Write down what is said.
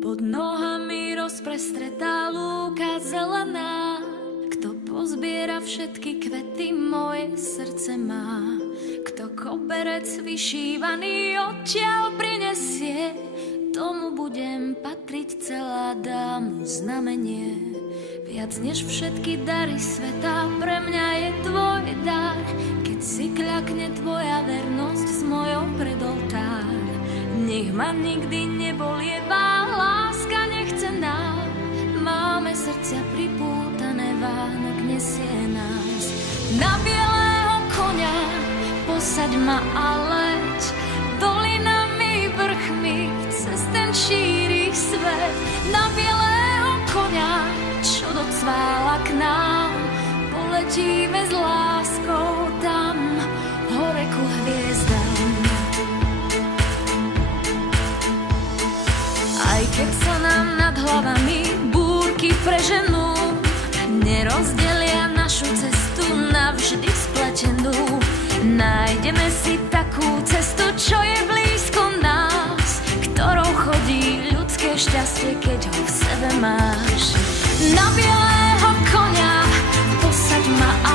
Pod nohami rozprestretá lúka zelená. Kto pozbiera všetky kvety, moje srdce má. Kto koberec vyšívaný odtiaľ prinesie, tomu budem patriť celá, dám znamenie. Viac než všetky dary sveta, pre mňa je tvoj dar. Keď si kľakne tvoja vernosť s mojou pred oltár. Nech ma nikdy nebolievá láska nechcená. Máme srdcia pripútané, Vánok nesie nás. Na bielého koňa posaď ma a leď dolinami, vrchmi, cez ten šíri svet. Na bielého koňa, čo docvála k nám, poletíme s láskou tam, hore ku hviezdám. Aj keď sa nám nad hlavami búrky preženú, nerozdelia našu cestu navždy spletenú. Nájdeme si takú cestu, čo je blízko nás, ktorou chodí ľudské šťastie, keď ho v sebe máš. Na bielého koňa posaď ma a